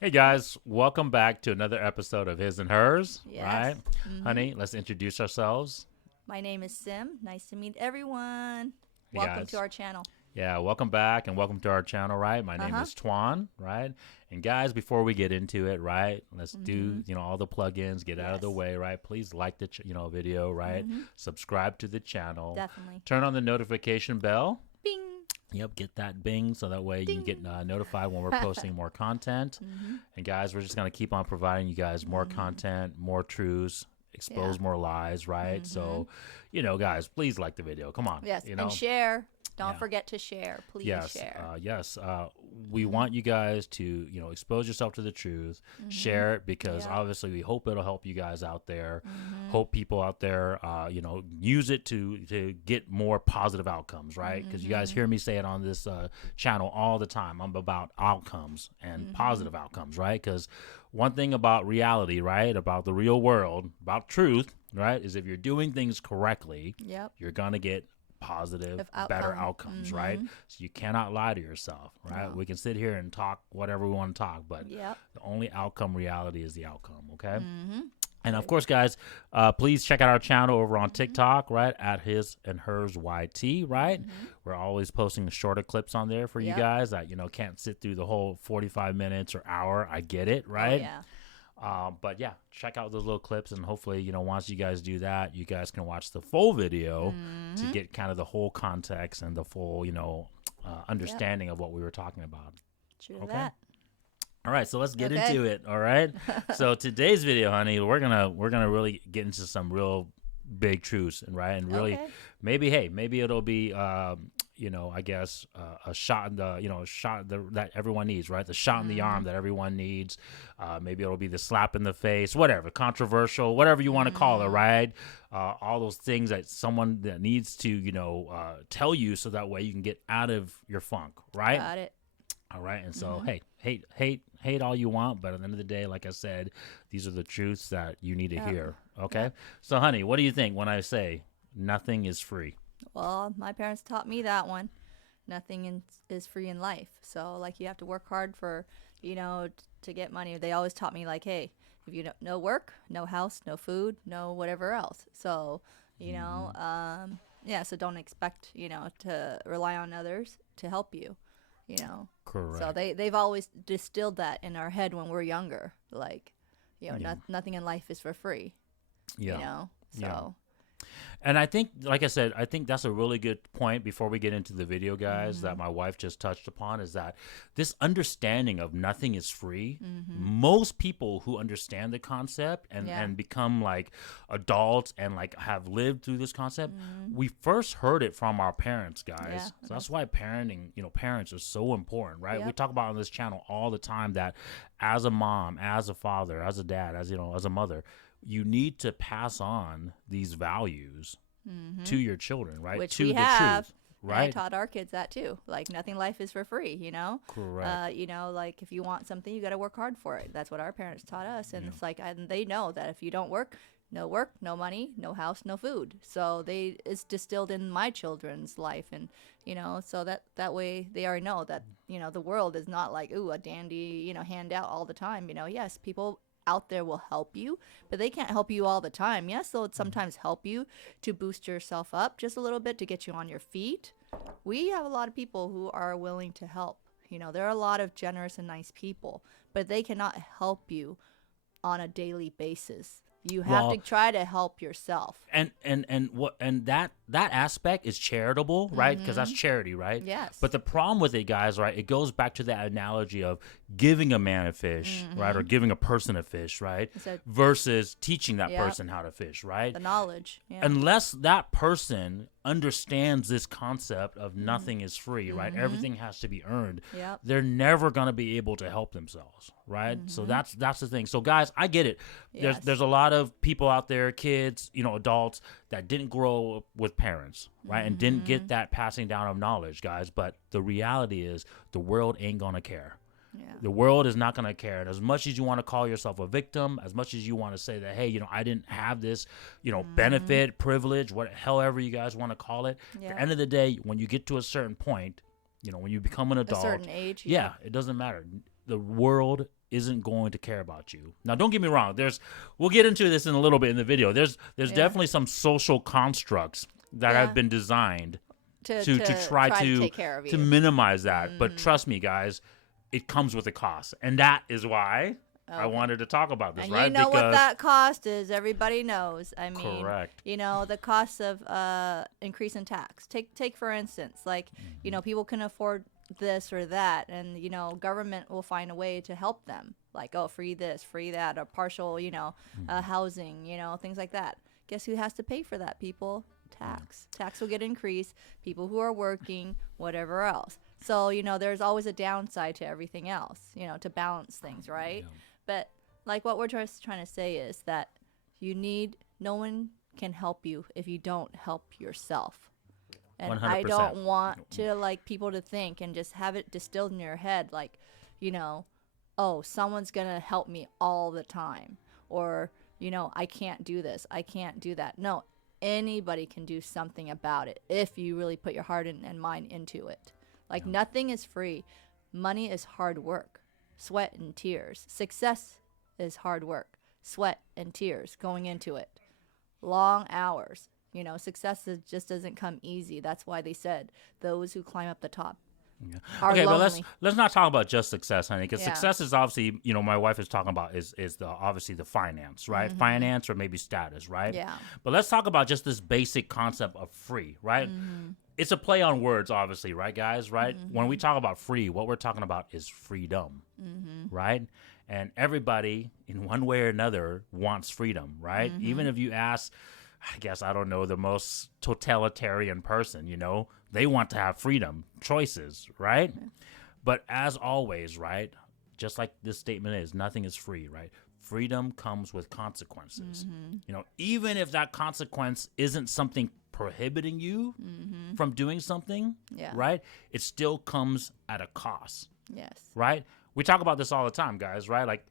Hey guys, welcome back to another episode of His and Hers, Yes. right? hmm Honey, let's introduce ourselves. My name is Sim. Nice to meet everyone. Hey Welcome to guys. our channel. Yeah, welcome back and welcome to our channel, right? My Uh name huh. is Twan, right? And guys, before we get into it, right? Let's hmm do, all the plugins, get out of the Yes. way, right? Please like the, video, right? hmm Subscribe to the channel. Definitely. Turn on the notification bell. Bing. Yep, get that bing so that way you Ding. get notified when we're posting more content. hmm And guys, we're just going to keep on providing you guys more hmm content, more truths, Yeah. expose more lies, right? hmm So, guys, please like the video. Come on, Yes. And share. Don't Yeah. forget to share. Please Yes, share. yes. We hmm want you guys to, expose yourself to the truth, hmm share it because Yep. obviously we hope it'll help you guys out there. hmm Hope people out there, use it to get more positive outcomes, right? Because you guys hmm hear me say it on this channel all the time. I'm about outcomes and hmm positive outcomes, right? Because one thing about reality, right, about the real world, about truth, right, is if you're doing things correctly, Yep. you're gonna get positive, If better outcome. outcomes, right? So you cannot lie to yourself, right? No. We can sit here and talk whatever we want to talk, but Yep. the only outcome reality is the outcome, okay? hmm And of Good. course, guys, please check out our channel over on hmm TikTok, right? At His and Hers YT, right? hmm We're always posting shorter clips on there for you Yep. guys that, can't sit through the whole 45 minutes or hour. I get it, Oh right? yeah. But yeah, check out those little clips, and hopefully, once you guys do that, you guys can watch the full video to hmm get kind of the whole context and the full, Yep. understanding of what we were talking about. True Okay. that. All right, so let's get Okay. into it. All right. So today's video, honey, we're gonna really get into some real big truths, and right, and really Okay. maybe it'll be I guess a shot in the that everyone needs, right? The shot in the hmm arm that everyone needs. Maybe it'll be the slap in the face, whatever, controversial, whatever you want to call it, hmm right? All those things that someone that needs to tell you so that way you can get out of your funk, right? Got it. All right. And so, hmm hey, hate all you want, but at the end of the day, like I said, these are the truths that you need to Yep. hear. Okay. Yep. So, honey, what do you think when I say nothing is free? Well, my parents taught me that one. Nothing is free in life. So, like, you have to work hard for, to get money. They always taught me, like, hey, if you don't, no work, no house, no food, no whatever else. So, Hmm. yeah, so don't expect, to rely on others to help you, you know. So Correct. they've always distilled that in our head when we're younger. Like, Yeah. nothing in life is for free, Yeah. Yeah. So, And I think, like I said, I think that's a really good point before we get into the video, guys, that mhm. my wife just touched upon is that this understanding of nothing is free, Mhm. most people who understand the concept Yeah. and become like adults and like have lived through this concept, Mhm. we first heard it from our parents, guys. Yeah. So that's why parenting, parents are so important, right? We Yep. talk about on this channel all the time that as a mom, as a father, as a dad, as a mother, you need to pass on these values to Mhm. your children, right? Which To we the have. truth, And I right? taught our kids that too. Like nothing in life is for free. Correct. Like if you want something, you got to work hard for it. That's what our parents taught us. And Yeah. it's like, and they know that if you don't work, no money, no house, no food. So it's distilled in my children's life. And, so that way they already know that, the world is not like, ooh, a dandy, handout all the time. Yes, people out there will help you, but they can't help you all the time. Yes, they'll sometimes help you to boost yourself up just a little bit to get you on your feet. We have a lot of people who are willing to help. There are a lot of generous and nice people, but they cannot help you on a daily basis. You have to Well, try to help yourself. and that aspect is charitable, right? Because that's Mhm. charity, right? But Yes. the problem with it, guys, right? It goes back to that analogy of giving a man a fish, right, or Mhm. giving a person a fish, right, It's a versus teaching that Yep, person how to fish, right? the knowledge. Yeah. Unless that person understands this concept of Mhm. nothing is free, right? Mhm. Everything has to be earned. Yep. They're never going to be able to help themselves, right? So Mhm. that's the thing. So guys, I get it. There's Yes. a lot of people out there, kids, adults that didn't grow up with parents, right? And didn't get Mhm. that passing down of knowledge, guys, but the reality is the world ain't going to care. Yeah. The world is not going to care. And as much as you want to call yourself a victim, as much as you want to say that, hey, I didn't have this, Mhm. benefit, privilege, however you guys want to call it. At the Yep. end of the day, when you get to a certain point, when you become an A adult, certain age. yeah, Yep. it doesn't matter. the world isn't going to care about you. Now, don't get me wrong. We'll get into this in a little bit in the video. There's definitely some social constructs that have been designed to try to take care of you, to minimize that. But trust me, guys, it comes with a cost, and that is why I wanted to talk about this. And right? You know because what that cost is. Everybody knows. I mean, correct. The cost of increase in tax. Take for instance, like people can afford this or that, and government will find a way to help them, like free this, free that, or partial housing, things like that. Guess who has to pay for that? People. Tax will get increased. People who are working, whatever else. So there's always a downside to everything else, to balance things, right? But like what we're just trying to say is that no one can help you if you don't help yourself. And 100%. I don't want to people to think and just have it distilled in your head oh, someone's going to help me all the time, or I can't do this, I can't do that. No, anybody can do something about it if you really put your heart and mind into it. Nothing is free. Money is hard work, sweat and tears. Success is hard work, sweat and tears going into it. Long hours. Success just doesn't come easy. That's why they said those who climb up the top are okay, lonely. but let's not talk about just success, honey, because success is obviously, my wife is talking about is obviously the finance, right? Finance or maybe status, right? Yeah. But let's talk about just this basic concept of free, right? It's a play on words, obviously, right, guys, right? When we talk about free, what we're talking about is freedom, right? And everybody, in one way or another, wants freedom, right? Even if you ask, I guess, I don't know, the most totalitarian person, they want to have freedom, choices, right? But as always, right, just like this statement is, nothing is free, right? Freedom comes with consequences. Even if that consequence isn't something prohibiting you from doing something, right? It still comes at a cost. Yes. Right? We talk about this all the time, guys, right? Like,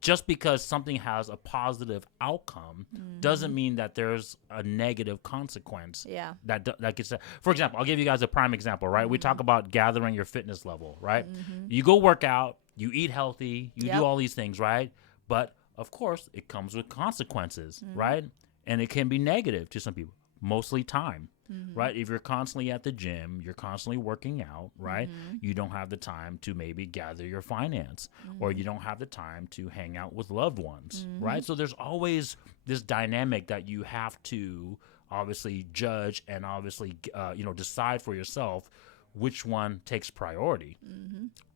just because something has a positive outcome doesn't mean that there's a negative consequence. Yeah. That gets. For example, I'll give you guys a prime example, right? We talk about gathering your fitness level, right? You go work out, you eat healthy, you do all these things, right? But of course, it comes with consequences, right? And it can be negative to some people, mostly time. Right? If you're constantly at the gym, you're constantly working out, right? You don't have the time to maybe gather your finance, or you don't have the time to hang out with loved ones, right? So there's always this dynamic that you have to obviously judge and obviously, decide for yourself which one takes priority,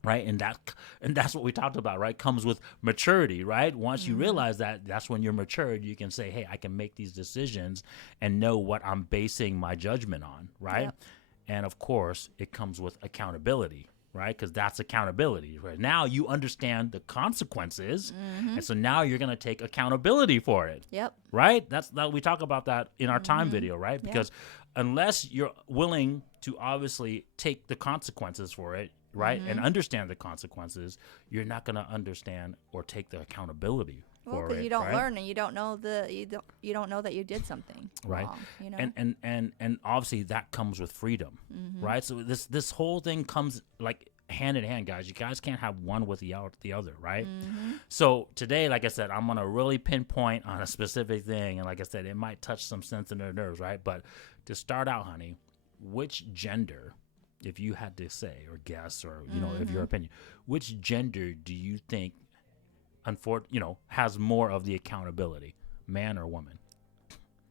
right? And that's what we talked about, right? Comes with maturity, right? Once you realize that, that's when you're matured. You can say, hey, I can make these decisions and know what I'm basing my judgment on, right? Yep. And of course, it comes with accountability, right? Because that's accountability. Right? Now you understand the consequences, and so now you're going to take accountability for it. Yep. Right? We talk about that in our time video, right? Because unless you're willing to obviously take the consequences for it, right, and understand the consequences, you're not going to understand or take the accountability for it. Because you don't right? learn, and you don't know you don't know that you did something right. wrong. And obviously that comes with freedom, right? So this whole thing comes like hand in hand, guys. You guys can't have one with the other, right? So today, like I said, I'm gonna really pinpoint on a specific thing, and like I said, it might touch some sensitive nerves, right? But to start out, honey, which gender, if you had to say or guess, or if your opinion, which gender do you think, has more of the accountability, man or woman?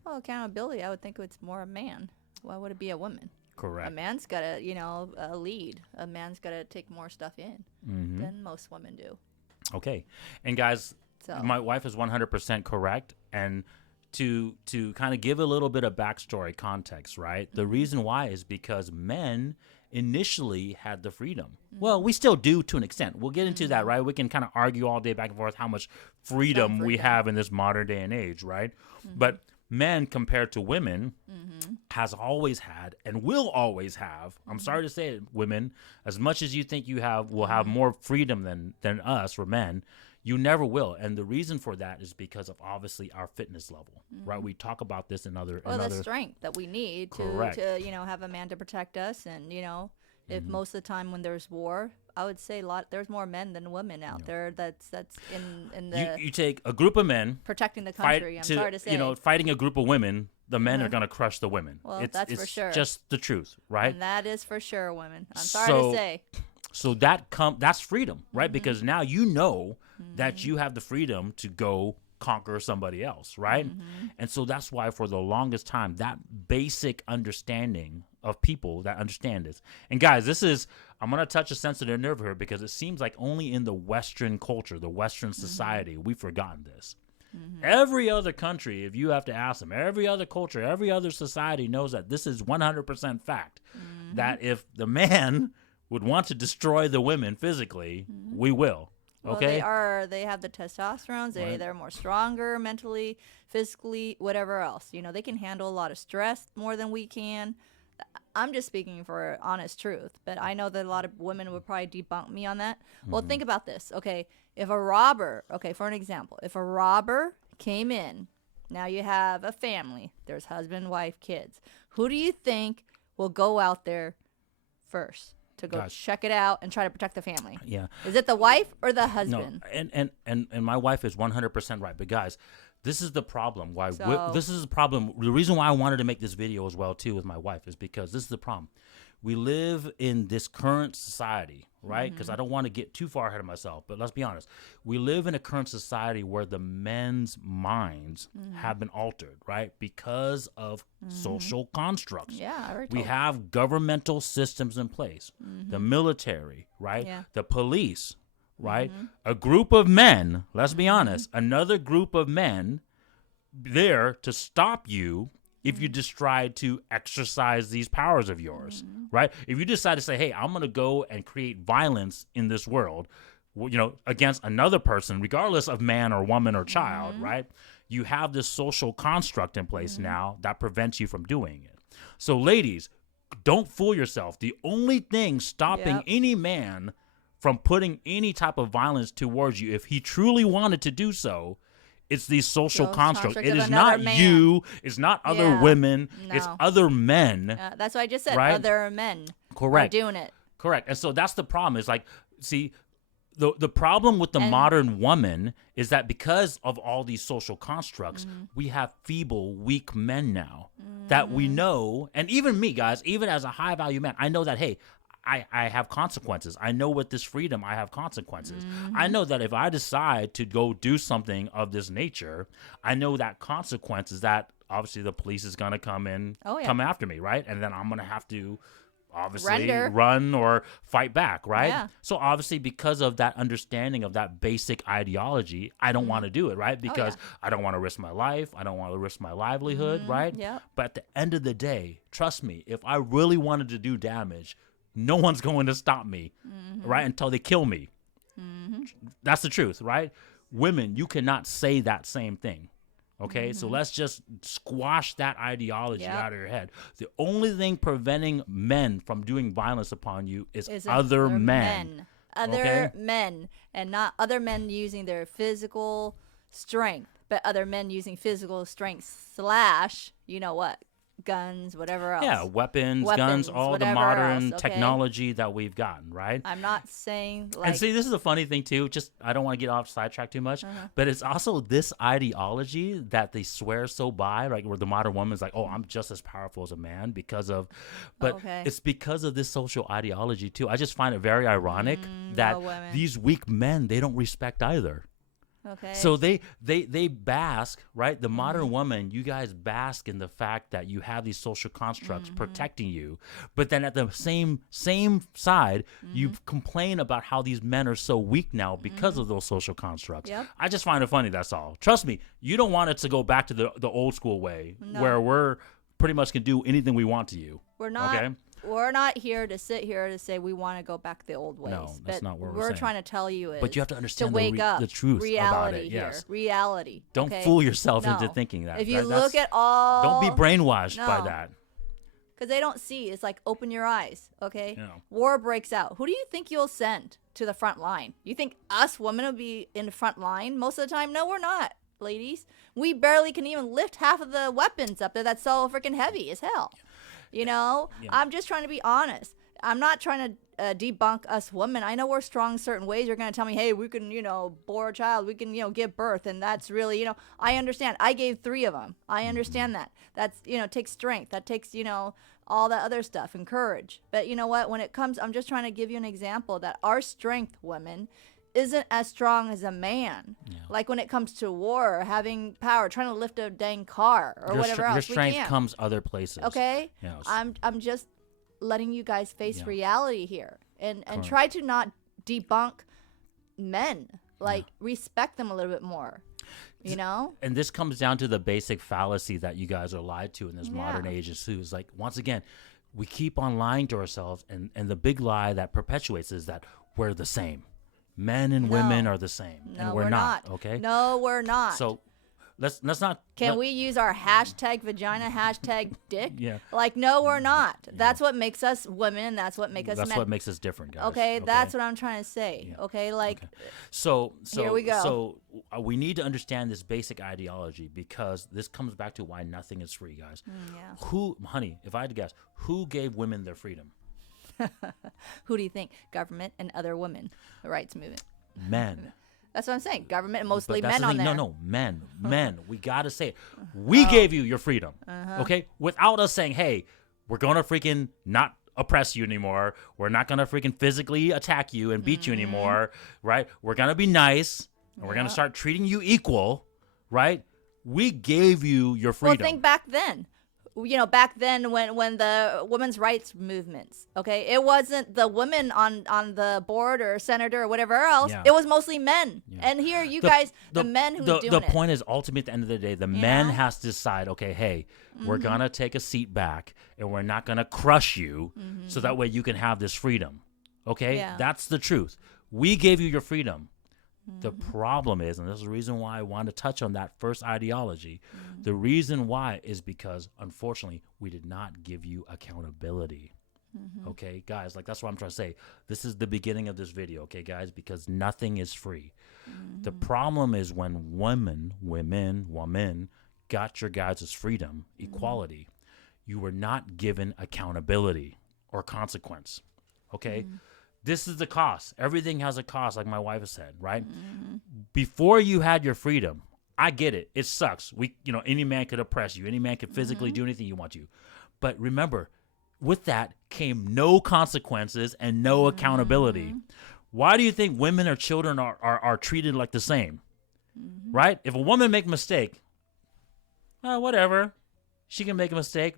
Well, accountability, I would think it's more a man. Why would it be a woman? Correct. A man's got to, lead. A man's got to take more stuff in than most women do. Okay. And guys, my wife is 100% correct. And to kind of give a little bit of backstory context, right? The reason why is because men initially had the freedom. Well, we still do to an extent. We'll get into that, right? We can kind of argue all day back and forth how much freedom we have in this modern day and age, right? But men compared to women has always had and will always have, I'm sorry to say it, women, as much as you think you will have more freedom than us or men, you never will. And the reason for that is because of obviously our fitness level, right? We talk about this in other... the strength that we need to have a man to protect us and, if most of the time when there's war, I would say there's more men than women out there. That's in the you take a group of men protecting the country. I'm sorry to say, fighting a group of women. The men are gonna crush the women. Well, that's for sure. It's just the truth, right? And that is for sure, women. I'm sorry to say. So that's freedom, right? Because now you know that you have the freedom to go conquer somebody else, right? And so that's why for the longest time, that basic understanding of people that understand this. And guys, I'm going to touch a sensitive nerve here because it seems like only in the Western culture, the Western society, we've forgotten this. Every other country, if you have to ask them, every other culture, every other society knows that this is 100% fact. That if the man would want to destroy the women physically, we will. Okay. Well, they have the testosterone. They're more stronger mentally, physically, whatever else. They can handle a lot of stress more than we can. I'm just speaking for honest truth, but I know that a lot of women would probably debunk me on that. Well, think about this. Okay, if a robber, for an example, if a robber came in, now you have a family. There's husband, wife, kids. Who do you think will go out there first to go check it out and try to protect the family? Yeah. Is it the wife or the husband? No, and my wife is 100% right. But guys, this is the problem. This is the problem. The reason why I wanted to make this video as well too with my wife is because this is the problem. We live in this current society, right? Because I don't want to get too far ahead of myself, but let's be honest. We live in a current society where the men's minds have been altered, right? Because of social constructs. Yeah, we have governmental systems in place, the military, right? Yeah. The police, right? A group of men, let's be honest, another group of men there to stop you if you just try to exercise these powers of yours, right? If you decide to say, hey, I'm going to go and create violence in this world, against another person, regardless of man or woman or child, right? You have this social construct in place now that prevents you from doing it. So ladies, don't fool yourself. The only thing stopping any man from putting any type of violence towards you, if he truly wanted to do so, it's these social constructs. It is not you. It's not other women. No. It's other men. That's what I just said. Right? Other men are doing it. Correct. And so that's the problem. It's like, see, the problem with the modern woman is that because of all these social constructs, we have feeble, weak men now that we know. And even me, guys, even as a high-value man, I know that, hey, I have consequences. I know with this freedom, I have consequences. I know that if I decide to go do something of this nature, I know that consequences that obviously the police is going to come after me, right? And then I'm going to have to obviously run or fight back, right? Yeah. So obviously because of that understanding of that basic ideology, I don't want to do it, right? Because I don't want to risk my life. I don't want to risk my livelihood, right? Yeah. But at the end of the day, trust me, if I really wanted to do damage, no one's going to stop me, right, until they kill me. That's the truth, right? Women, you cannot say that same thing, okay? So let's just squash that ideology out of your head. The only thing preventing men from doing violence upon you is other men. Other men, and not other men using their physical strength, but other men using physical strength / you know what? Guns, whatever else. Yeah, weapons, guns, all the modern technology that we've gotten, right? I'm not saying like... And see, this is a funny thing too, just I don't want to get off sidetrack too much, but it's also this ideology that they swear so by, like where the modern woman's like, oh, I'm just as powerful as a man because of, but it's because of this social ideology too. I just find it very ironic that these weak men, they don't respect either. Okay. So they bask, right? The modern woman, you guys bask in the fact that you have these social constructs protecting you, but then at the same side, you complain about how these men are so weak now because of those social constructs. Yep. I just find it funny, that's all. Trust me, you don't want it to go back to the old school way where we're pretty much can do anything we want to you. We're not. Okay? We're not here to sit here to say we want to go back the old ways. No, that's not what we're saying. Trying to tell you is but you have to understand to wake up the truth reality about it. Here. Yes. Reality. Don't fool yourself into thinking that. If you look at all... Don't be brainwashed by that. Because they don't see. It's like, open your eyes, okay? Yeah. War breaks out. Who do you think you'll send to the front line? You think us women will be in the front line most of the time? No, we're not, ladies. We barely can even lift half of the weapons up there that's so freaking heavy as hell. You know, I'm just trying to be honest. I'm not trying to debunk us women. I know we're strong in certain ways. You're going to tell me, hey, we can, bore a child. We can, give birth. And that's really, I understand. I gave 3 of them. I understand that. That's, takes strength. That takes, all that other stuff and courage. But you know what? When it comes, I'm just trying to give you an example that our strength, women, isn't as strong as a man. Yeah. Like when it comes to war, or having power, trying to lift a dang car or whatever else. Your strength comes other places. Okay? Yes. I'm just letting you guys face reality here and try to not debunk men. Like respect them a little bit more. And this comes down to the basic fallacy that you guys are lied to in this modern age too. Is like, once again, we keep on lying to ourselves, and the big lie that perpetuates is that we're the same. Men and women are the same, and we're not. Okay? No, we're not. So let's not. Can we use our hashtag vagina, hashtag dick? Yeah. Like, no, we're not. That's what makes us women, and that's what makes us men. That's what makes us different, guys. Okay, that's what I'm trying to say. Yeah. Okay, like. Okay. So here we go. So we need to understand this basic ideology, because this comes back to why nothing is free, guys. Who, honey, if I had to guess, who gave women their freedom? Who do you think? Government and other women, the rights movement. Men. That's what I'm saying. Government and mostly men on there. No, men. We got to say it. We gave you your freedom, okay? Without us saying, hey, we're going to freaking not oppress you anymore. We're not going to freaking physically attack you and beat you anymore, right? We're going to be nice, and we're going to start treating you equal, right? We gave you your freedom. Well, think back then. Back then when the women's rights movements, okay, it wasn't the women on the board or senator or whatever else. Yeah. It was mostly men. Yeah. And here you guys, the men who doing it. The point is, ultimately, at the end of the day, the men has to decide, okay, hey, we're going to take a seat back, and we're not going to crush you, so that way you can have this freedom. Okay? Yeah. That's the truth. We gave you your freedom. The problem is, and this is the reason why I want to touch on that first ideology, the reason why is because, unfortunately, we did not give you accountability. Okay, guys, like, that's what I'm trying to say. This is the beginning of this video, okay, guys, because nothing is free. The problem is when women got your guys' freedom, equality, you were not given accountability or consequence, okay? This is the cost. Everything has a cost, like my wife has said, right? Before you had your freedom, I get it. It sucks. Any man could oppress you. Any man could physically do anything you want to. But remember, with that came no consequences and no accountability. Why do you think women or children are treated like the same? Right? If a woman make a mistake, whatever. She can make a mistake.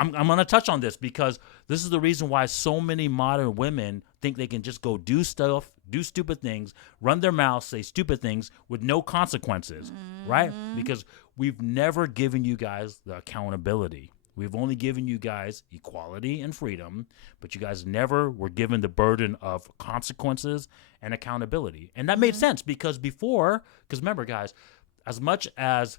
I'm going to touch on this because this is the reason why so many modern women think they can just go do stuff, do stupid things, run their mouths, say stupid things with no consequences, right? Because we've never given you guys the accountability. We've only given you guys equality and freedom, but you guys never were given the burden of consequences and accountability. And that made sense because remember, guys, as much as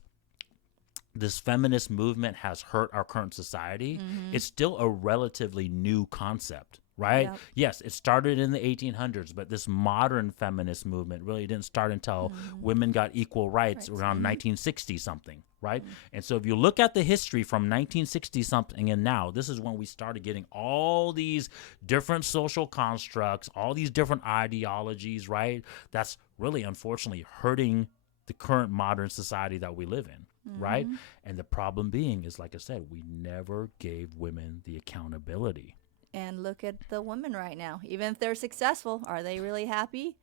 this feminist movement has hurt our current society, it's still a relatively new concept, right? Yep. Yes, it started in the 1800s, but this modern feminist movement really didn't start until women got equal rights around 1960-something, right? And so if you look at the history from 1960-something and now, this is when we started getting all these different social constructs, all these different ideologies, right? That's really, unfortunately, hurting the current modern society that we live in. Right? And the problem being is, like I said, we never gave women the accountability. And look at the women right now. Even if they're successful, are they really happy?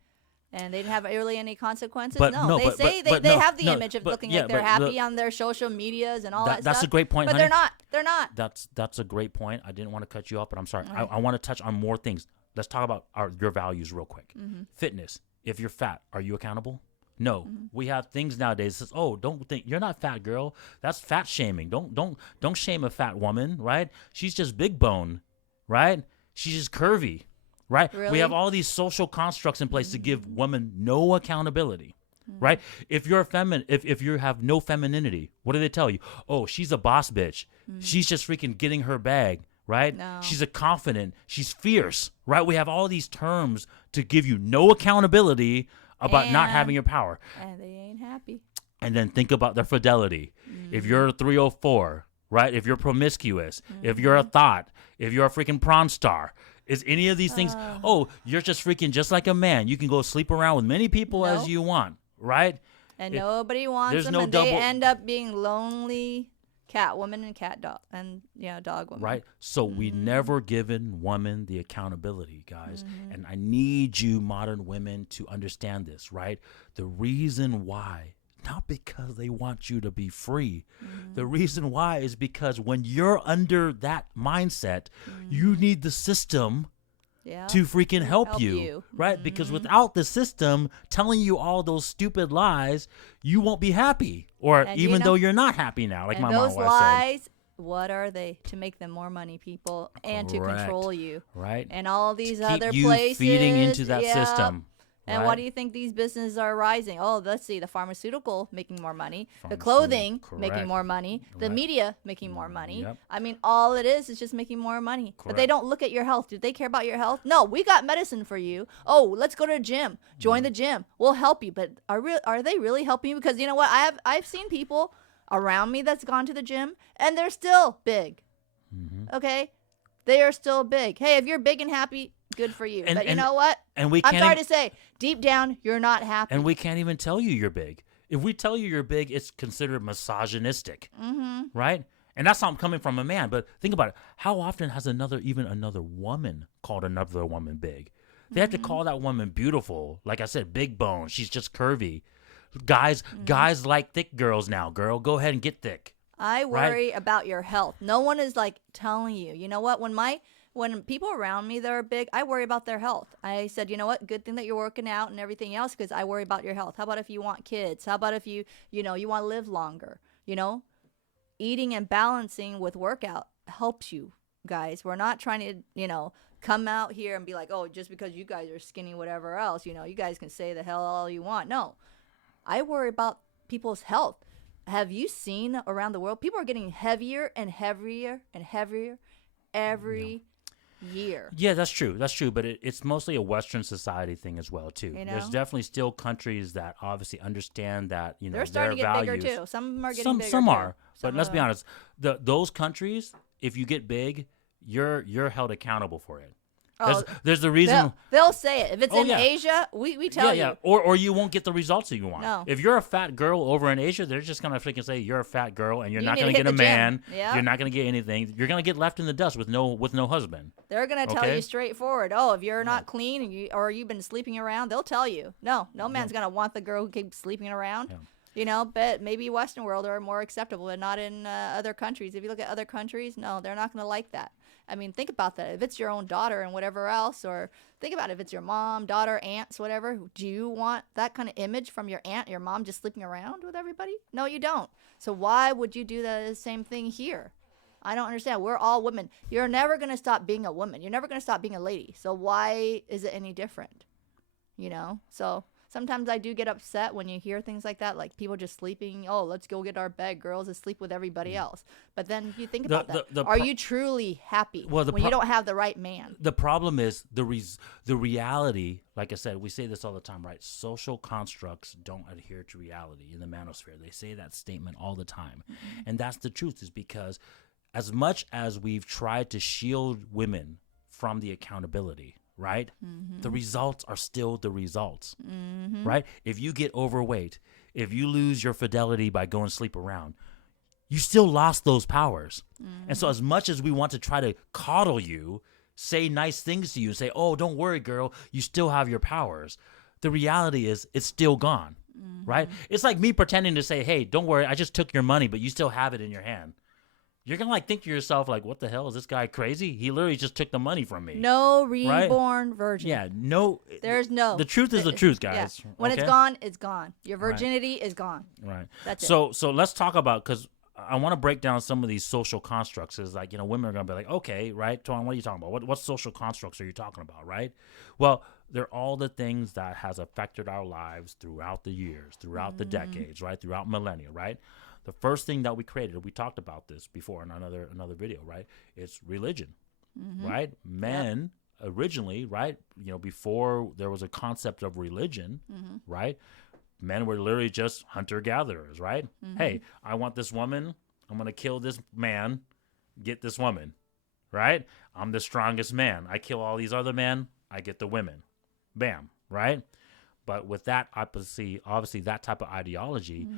And they didn't have really any consequences? They have the image of looking like they're happy on their social medias and all that stuff. That's a great point, but honey. They're not. That's a great point. I didn't want to cut you off, but I'm sorry. Right. I want to touch on more things. Let's talk about your values real quick. Fitness. If you're fat, are you accountable? No, we have things nowadays that says, "Oh, don't think you're not fat, girl. That's fat shaming. Don't shame a fat woman, right? She's just big bone, right? She's just curvy, right?" Really? We have all these social constructs in place to give women no accountability, right? If you're if you have no femininity, what do they tell you? Oh, she's a boss bitch. She's just freaking getting her bag, right? No. She's a confident. She's fierce, right? We have all these terms to give you no accountability about not having your power. And they ain't happy. And then think about their fidelity. If you're a 304, right? If you're promiscuous, if you're a thought, if you're a freaking prawn star, Is any of these things, oh, you're just freaking just like a man. You can go sleep around with many people as you want, right? And nobody wants them, and they end up being lonely cat woman and cat dog, and dog woman. Right? So we never given women the accountability, guys. And I need you modern women to understand this, right? The reason why, not because they want you to be free. The reason why is because when you're under that mindset, you need the system to freaking help you, right? Because without the system telling you all those stupid lies, you won't be happy. Or and even though you're not happy now, like my mom always said. Those lies, what are they? To make them more money, people, and to control you. Right. And all these to other keep you places. Feeding into that system. And what do you think these businesses are rising? Oh, let's see, the pharmaceutical making more money, the clothing making more money, the media making more money. I mean, all it is just making more money. But they don't look at your health. Do they care about your health? No, we got medicine for you. Oh, let's go to the gym. Join the gym. We'll help you. But are they really helping you? Because you know what? I've seen people around me that's gone to the gym, and they're still big. Okay? They are still big. Hey, if you're big and happy, good for you. But you know what? And I'm sorry to say, deep down, you're not happy. And we can't even tell you you're big. If we tell you you're big, it's considered misogynistic, right? And that's not coming from a man. But think about it. How often has another woman called another woman big? They have to call that woman beautiful. Like I said, big bone. She's just curvy. Guys like thick girls now. Girl, go ahead and get thick. I worry about your health. No one is like telling you. You know what? When people around me that are big, I worry about their health. I said, you know what? Good thing that you're working out and everything else, because I worry about your health. How about if you want kids? How about if you want to live longer? Eating and balancing with workout helps you, guys. We're not trying to, come out here and be like, oh, just because you guys are skinny, whatever else, you guys can say the hell all you want. No, I worry about people's health. Have you seen around the world? People are getting heavier and heavier and heavier every year. Yeah, that's true. But it's mostly a Western society thing as well, too. There's definitely still countries that obviously understand that, they're starting to get values. bigger, too. Some of them are getting bigger, Some are. Too. But let's be honest. Those countries, if you get big, you're held accountable for it. There's the reason. They'll say it. If it's in Asia, we tell you. Yeah, or you won't get the results that you want. No. If you're a fat girl over in Asia, they're just going to freaking say you're a fat girl and you're not going to get a man. Yep. You're not going to get anything. You're going to get left in the dust with no husband. They're going to tell you straightforward. Oh, if you're not clean or you've been sleeping around, they'll tell you. No man's going to want the girl who keeps sleeping around. Yeah. But maybe Western world are more acceptable, but not in other countries. If you look at other countries, no, they're not going to like that. I mean, think about that. If it's your own daughter and whatever else, or think about it, if it's your mom, daughter, aunts, whatever, do you want that kind of image from your aunt, your mom just sleeping around with everybody? No, you don't. So why would you do the same thing here? I don't understand. We're all women. You're never going to stop being a woman. You're never going to stop being a lady. So why is it any different? So sometimes I do get upset when you hear things like that, like people just sleeping. Oh, let's go get our bed, girls, and sleep with everybody else. But then you think about that. Are you truly happy when you don't have the right man? The problem is the reality. Like I said, we say this all the time, right? Social constructs don't adhere to reality in the manosphere. They say that statement all the time. And that's the truth, is because as much as we've tried to shield women from the accountability, right? The results are still the results, right? If you get overweight, if you lose your fidelity by going sleep around, you still lost those powers. And so as much as we want to try to coddle you, say nice things to you and say, oh, don't worry, girl, you still have your powers, the reality is it's still gone, right? It's like me pretending to say, hey, don't worry, I just took your money, but you still have it in your hand. You're going to think to yourself, like, what the hell? Is this guy crazy? He literally just took the money from me. No reborn virgin. Yeah, no. There's no. The truth is the truth, guys. Yeah. When it's gone, it's gone. Your virginity is gone. Right. That's it. So let's talk about, because I want to break down some of these social constructs. Is like, women are going to be like, okay, right, Tuan, what are you talking about? What social constructs are you talking about, right? Well, they're all the things that has affected our lives throughout the years, throughout the decades, right, throughout millennia, right? The first thing that we created, we talked about this before in another video, right? It's religion, right? Men originally, right? Before there was a concept of religion, right? Men were literally just hunter-gatherers, right? Hey, I want this woman. I'm going to kill this man, get this woman, right? I'm the strongest man. I kill all these other men. I get the women. Bam, right? But with that, obviously that type of ideology,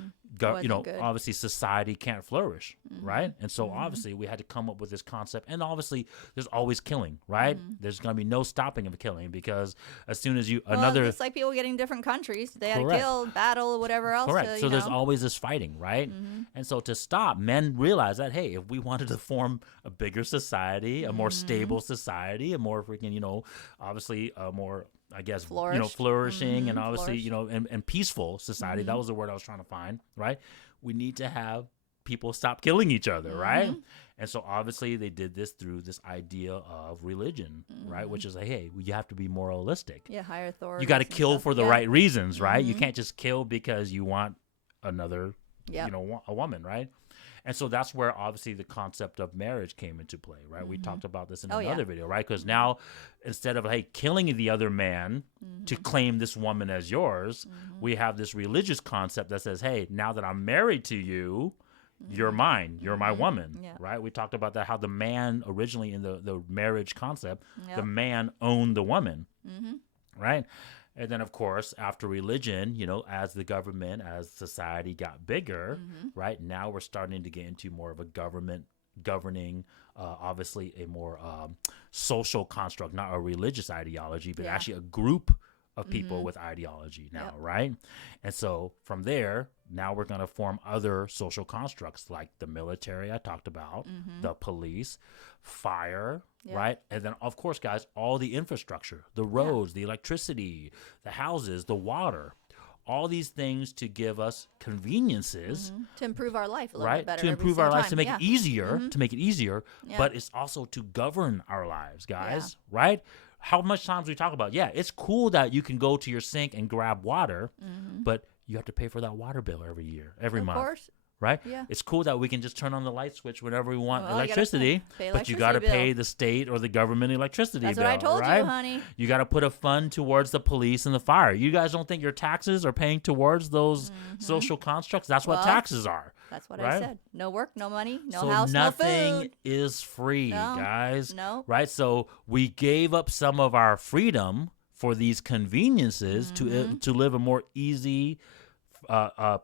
Wasn't good. obviously society can't flourish, right? And so obviously we had to come up with this concept. And obviously there's always killing, right? There's going to be no stopping of killing because as soon as It's like people getting different countries. They had to Correct. kill, battle, whatever else. Correct. So there's always this fighting, right? And so to stop, men realize that, hey, if we wanted to form a bigger society, a more stable society, a more freaking, obviously a more, I guess, flourishing and obviously, and peaceful society. That was the word I was trying to find, right? We need to have people stop killing each other, right? And so obviously they did this through this idea of religion, right? Which is like, hey, you have to be moralistic. Yeah, higher authority. You got to kill for the right reasons, right? You can't just kill because you want another, a woman, right? And so that's where obviously the concept of marriage came into play, right? We talked about this in another video, right? Because now instead of, hey, killing the other man to claim this woman as yours, we have this religious concept that says, hey, now that I'm married to you, you're mine. You're my woman, right? We talked about that, how the man originally in the marriage concept, the man owned the woman, right? And then, of course, after religion, as the government, as society got bigger, right, now we're starting to get into more of a government governing, obviously a more social construct, not a religious ideology, but actually a group of people with ideology now, right? And so from there, now we're going to form other social constructs like the military I talked about, the police, fire, right? And then, of course, guys, all the infrastructure, the roads, the electricity, the houses, the water, all these things to give us conveniences. To improve our life a little bit better. To improve our lives, to make it easier, but it's also to govern our lives, guys, right? How much times we talk about, it's cool that you can go to your sink and grab water, but you have to pay for that water bill every month. Of course. Right? Yeah. It's cool that we can just turn on the light switch whenever we want electricity, but you got to pay the state or the government electricity bill. That's what I told right? you, honey. You got to put a fund towards the police and the fire. You guys don't think your taxes are paying towards those social constructs? That's what taxes are. That's what I said. No work, no money, no so house, no food. Nothing is free, guys. No. Right? So we gave up some of our freedom for these conveniences to live a more easy,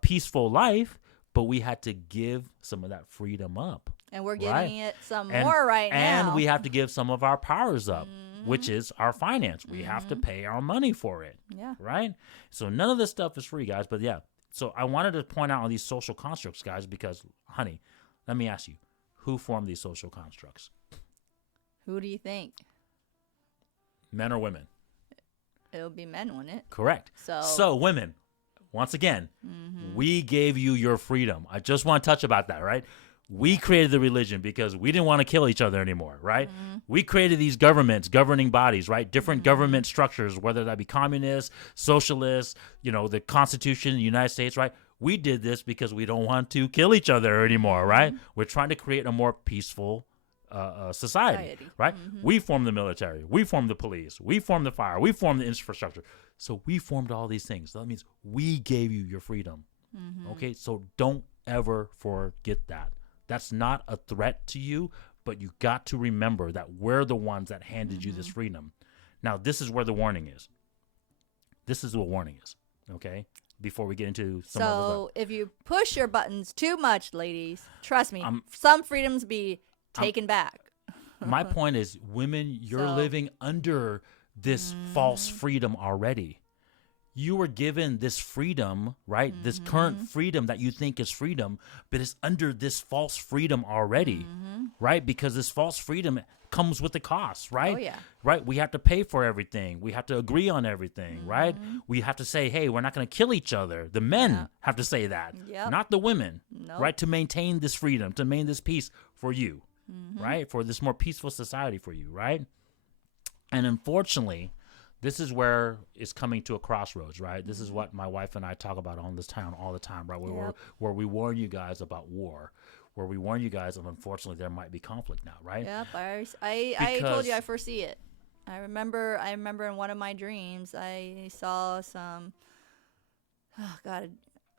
peaceful life. But we had to give some of that freedom up. And we're giving it some more right now. And we have to give some of our powers up, which is our finance. We have to pay our money for it. Yeah. Right? So none of this stuff is free, guys. But so I wanted to point out on these social constructs, guys, because, honey, let me ask you, who formed these social constructs? Who do you think? Men or women? It would be men, wouldn't it? Correct. So women. Once again, we gave you your freedom. I just want to touch about that, right? We created the religion because we didn't want to kill each other anymore, right? We created these governments, governing bodies, right? Different government structures, whether that be communist, socialist, the Constitution of the United States, right? We did this because we don't want to kill each other anymore, right? We're trying to create a more peaceful society, right? We formed the military. We formed the police. We formed the fire. We formed the infrastructure. So we formed all these things. So that means we gave you your freedom. Okay, so don't ever forget that. That's not a threat to you, but you got to remember that we're the ones that handed you this freedom. Now, this is where the warning is. This is what warning is, okay? Before we get into some of the... So if you push your buttons too much, ladies, trust me, some freedoms be taken back. My point is, women, you're living under this false freedom already. You were given this freedom, right? This current freedom that you think is freedom, but it's under this false freedom already, right? Because this false freedom comes with a cost, right? Oh, yeah. Right? We have to pay for everything. We have to agree on everything, right? We have to say, hey, we're not going to kill each other. The men have to say that, not the women, right? To maintain this freedom, to maintain this peace for you, right? For this more peaceful society for you, right? And unfortunately, this is where it's coming to a crossroads, right? This is what my wife and I talk about on this town all the time, right? Where we warn you guys about war, where we warn you guys of, unfortunately, there might be conflict now, right? Yep, I told you I foresee it. I remember in one of my dreams, I saw some,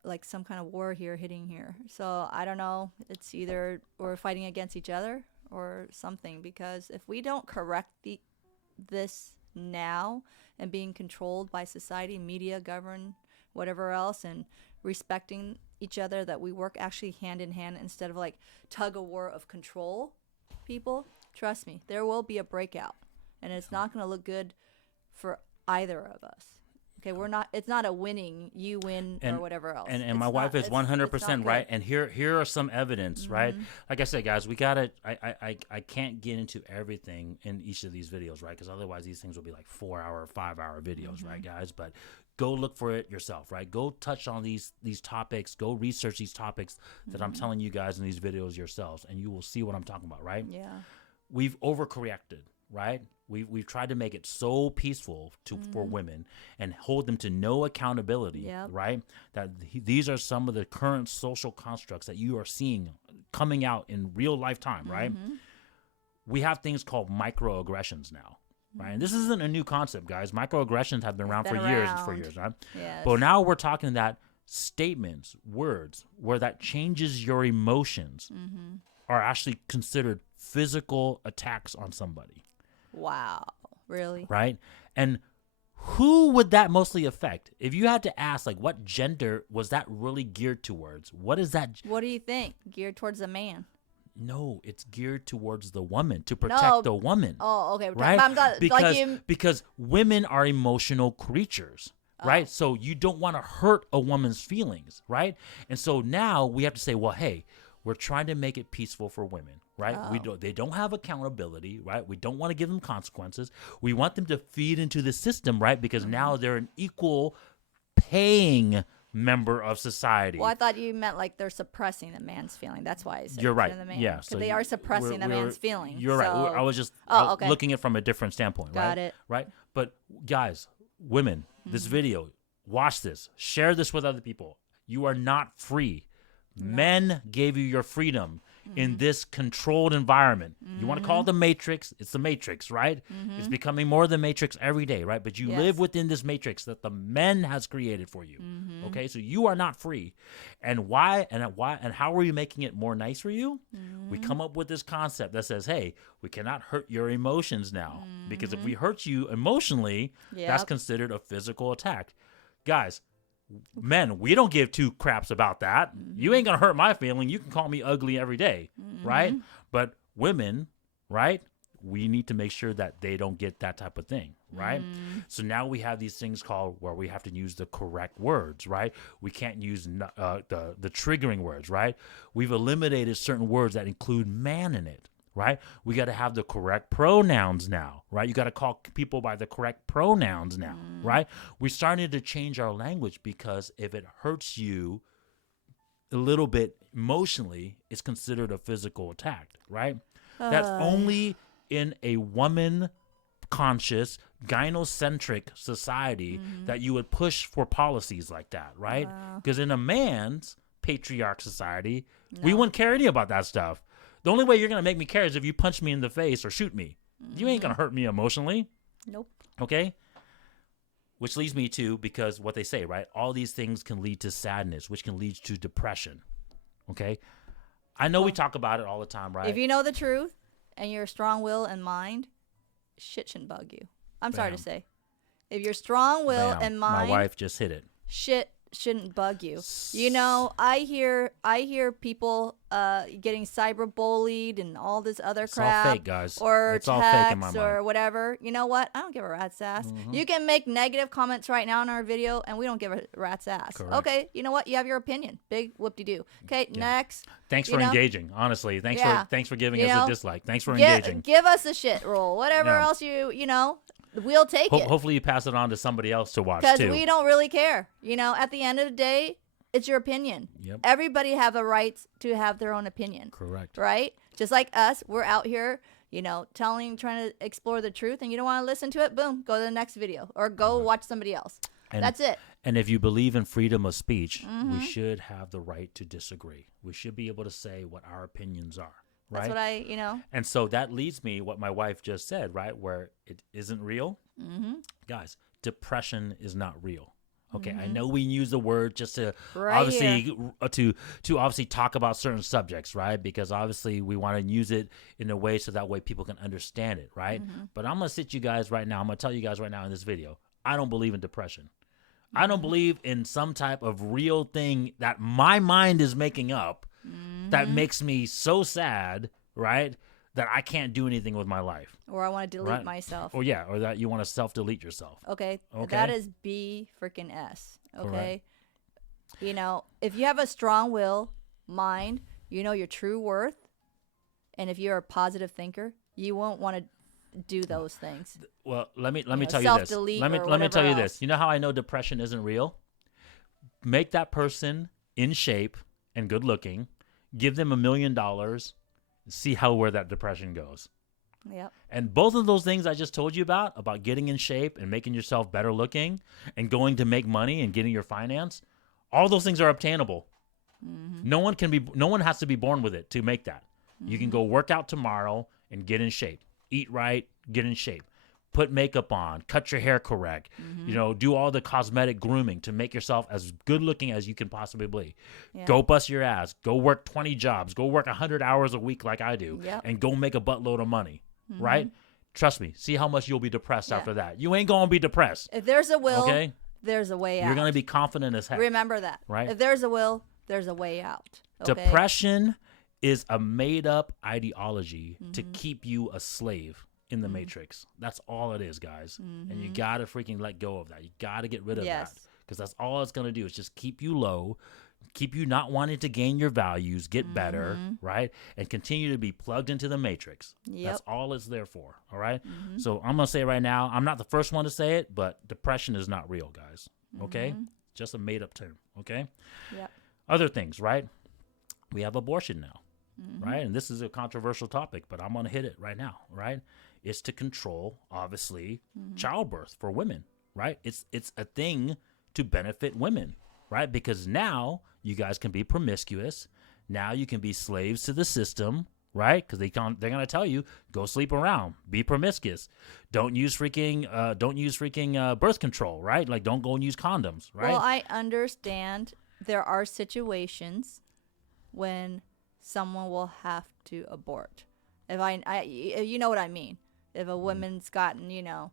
like some kind of war hitting here. So I don't know. It's either we're fighting against each other or something, because if we don't correct this now and being controlled by society, media, government, whatever else, and respecting each other, that we work actually hand in hand instead of like tug of war of control people, trust me, there will be a breakout, and it's not going to look good for either of us. Okay, it's not a winning, you win or whatever else. And my wife is 100% right. And here are some evidence, right? Like I said, guys, we gotta. I can't get into everything in each of these videos, right? Because otherwise these things will be like 4-hour, 5-hour videos, right, guys? But go look for it yourself, right? Go touch on these topics. Go research these topics that I'm telling you guys in these videos yourselves, and you will see what I'm talking about, right? Yeah. We've overcorrected, right? We've tried to make it so peaceful for women and hold them to no accountability, right? That these are some of the current social constructs that you are seeing coming out in real lifetime, right? We have things called microaggressions now, right? And this isn't a new concept, guys. Microaggressions have been around for years, right? Yes. But now we're talking that statements, words, where that changes your emotions are actually considered physical attacks on somebody. Wow. Really? Right? And who would that mostly affect? If you had to ask, like, what gender was that really geared towards? What is that? What do you think? Geared towards a man? No, it's geared towards the woman, to protect the woman. Oh, okay. Right? Because women are emotional creatures. Right? So you don't want to hurt a woman's feelings. Right? And so now we have to say, well, hey, we're trying to make it peaceful for women, right? They don't have accountability, right? We don't want to give them consequences. We want them to feed into the system, right? Because now they're an equal paying member of society. Well, I thought you meant like they're suppressing the man's feeling. That's why I said you're right. The man. Yeah, so they are suppressing the man's feeling. You're right. I was just looking at it from a different standpoint. Got it. Right. But guys, women, this video, watch this, share this with other people. You are not free. Men gave you your freedom in this controlled environment. You want to call it the Matrix? It's the Matrix, right? It's becoming more the Matrix every day, right? But you live within this Matrix that the men has created for you. Okay, so you are not free. And why? And how are we making it more nice for you? We come up with this concept that says, hey, we cannot hurt your emotions now, because if we hurt you emotionally, that's considered a physical attack. Guys, men, we don't give two craps about that. You ain't gonna hurt my feeling. You can call me ugly every day, right? But women, right? We need to make sure that they don't get that type of thing, right? So now we have these things called where we have to use the correct words, right? We can't use the triggering words, right? We've eliminated certain words that include man in it. Right? We got to have the correct pronouns now, right? You got to call people by the correct pronouns now, right? We're starting to change our language, because if it hurts you a little bit emotionally, it's considered a physical attack, right? That's only in a woman conscious, gynocentric society that you would push for policies like that, right? Because in a man's patriarch society, we wouldn't care any about that stuff. The only way you're going to make me care is if you punch me in the face or shoot me. You ain't going to hurt me emotionally. Nope. Okay? Which leads me to, because what they say, right? All these things can lead to sadness, which can lead to depression. Okay? I know we talk about it all the time, right? If you know the truth and you're strong will and mind, shit shouldn't bug you. I'm sorry to say. If you're strong will and mind, my wife just hit it. Shit shouldn't bug you. You know, I hear people getting cyberbullied and all this other crap. It's all fake, guys. Or it's all fake in my mind. Or whatever. You know what? I don't give a rat's ass. You can make negative comments right now in our video, and we don't give a rat's ass. Correct. Okay, you know what? You have your opinion. Big whoop-de-doo. Okay, next. Thanks for engaging. Honestly, thanks for giving us a dislike. Thanks for engaging. Give us a shit roll. Whatever else you know. We'll take it. Hopefully you pass it on to somebody else to watch, too. Because we don't really care. You know, at the end of the day, it's your opinion. Yep. Everybody have a right to have their own opinion. Correct. Right? Just like us, we're out here, you know, trying to explore the truth, and you don't want to listen to it, boom, go to the next video. Or go watch somebody else. That's it. And if you believe in freedom of speech, we should have the right to disagree. We should be able to say what our opinions are. Right? That's what And so that leads me what my wife just said, right? Where it isn't real. Guys, depression is not real. Okay, I know we use the word just to Right obviously here. to obviously talk about certain subjects, right? Because obviously we want to use it in a way so that way people can understand it, right? But I'm gonna sit you guys right now. I'm gonna tell you guys right now in this video. I don't believe in depression. I don't believe in some type of real thing that my mind is making up that makes me so sad, right? That I can't do anything with my life. Or I want to delete myself. Or or that you want to self-delete yourself. Okay. Okay. That is B freaking S. Okay. Correct. You know, if you have a strong will, mind, you know your true worth, and if you're a positive thinker, you won't want to do those things. Well, let me tell you this. Self-delete Let me or tell you whatever this. You know how I know depression isn't real? Make that person in shape and good looking, give them $1 million, see where that depression goes. Yep. And both of those things I just told you about getting in shape and making yourself better looking and going to make money and getting your finance, all those things are obtainable. No one has to be born with it to make that. You can go work out tomorrow and get in shape. Eat right, get in shape. Put makeup on, cut your hair correct, do all the cosmetic grooming to make yourself as good looking as you can possibly be. Yeah. Go bust your ass. Go work 20 jobs. Go work 100 hours a week like I do and go make a buttload of money, right? Trust me. See how much you'll be depressed after that. You ain't going to be depressed. If there's a will, okay? There's a way out. You're going to be confident as heck. Remember that. Right? If there's a will, there's a way out. Okay? Depression is a made-up ideology to keep you a slave in the matrix. That's all it is, guys. And you got to freaking let go of that. You got to get rid of that because that's all it's going to do is just keep you low, keep you not wanting to gain your values, get better, right? And continue to be plugged into the matrix. Yep. That's all it's there for, all right? So I'm going to say right now, I'm not the first one to say it, but depression is not real, guys, okay? Just a made-up term, okay? Yep. Other things, right? We have abortion now, right? And this is a controversial topic, but I'm going to hit it right now, right? It's to control, obviously, childbirth for women, right? It's a thing to benefit women, right? Because now you guys can be promiscuous. Now you can be slaves to the system, right? Because they're gonna tell you go sleep around, be promiscuous, don't use freaking birth control, right? Like don't go and use condoms, right? Well, I understand there are situations when someone will have to abort. If you know what I mean. If a woman's gotten, you know